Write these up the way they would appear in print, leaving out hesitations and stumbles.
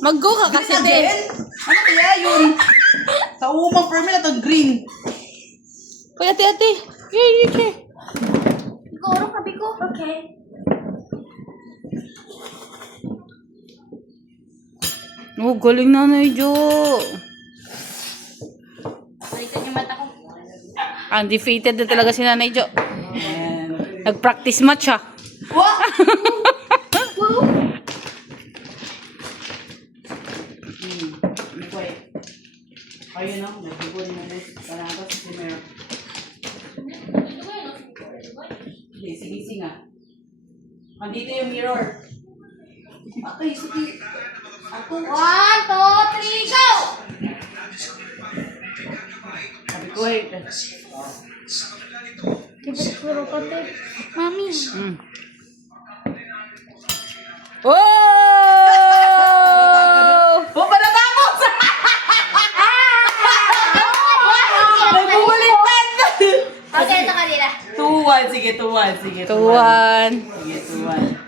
Mag-go ka kasi, te. Ano kaya yun? Sa umang permit na to green. Kuya, ate. Yay. Siguro, sabi ko. Okay. Oh, galing Nanay Jo. Balikan yung mata ko. Undefeated na talaga si Nanay Jo. And... Nag-practice match, ha. What? Wait. Ayun na, nagbubunin na rin. Panagos si Mer. Hindi, sige nga. Andito yung mirror. Okay, sige. Ako. 1, 2, 3, go! Sabi ko, eh. Siguro ka, te. Mami. Oh! Oh, panatapos! Nagbubulitan! Okay, ito kanila. 2-1, sige, 2-1. Sige, 2-1. Tuwan. Sige, 2-1.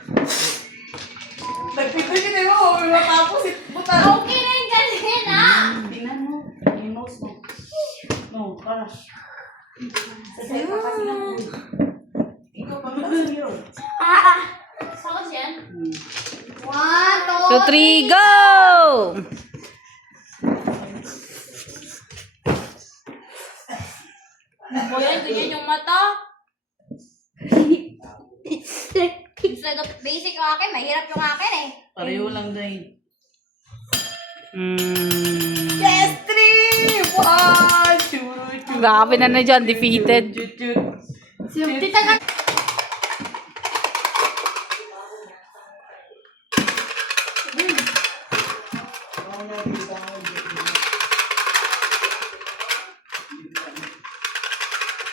Nagpipil kita mo, matapos buta. Okay na yung kanina. Tingnan mo, yung nose mo. No, para. Sasay pa kasi ng food. Ikaw pa kasi yun. Sakos yan? 1, 2, So, 3, go! Kuya, ganyan yung mata. Basic yung akin, mahirap yung akin eh. Pareho lang dahil. Yes! 3! 1! Grabe Nanay Jo, undefeated. Tita ka.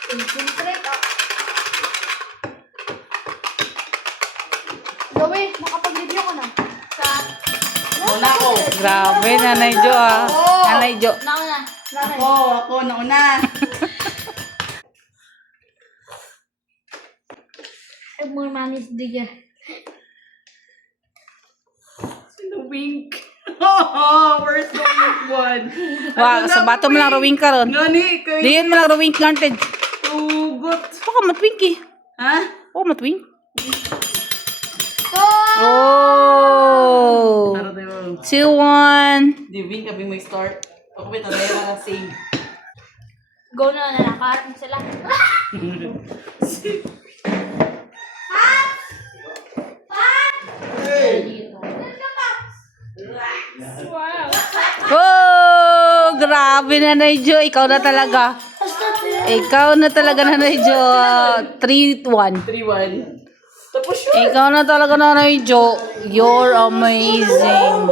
Concentrate ako. Gawin, nakapag-review ko na. Sa... Wala ako. Grabe Nanay Jo, ah. Nanay Jo. Nauna. Ako, nauna. Have more money digga. Sino wink? Oh, where's the wink one? Wow, sa bato mo lang rawing ka ron. Gani, kay... Diyan mo lang rawing planted. Tugot. Baka matwink eh. Ha? Baka matwink. So, Oh! Tara tayo. 2-1. Di wink kami may start. Ako may tagay na same. go na na, nakaharap mo sila. Oh! Grabe Nanay Jo. Ikaw na talaga. Ikaw na talaga Nanay Jo. 3-1. 3-1. Tapos yun. Ikaw na talaga Nanay Jo. You're amazing.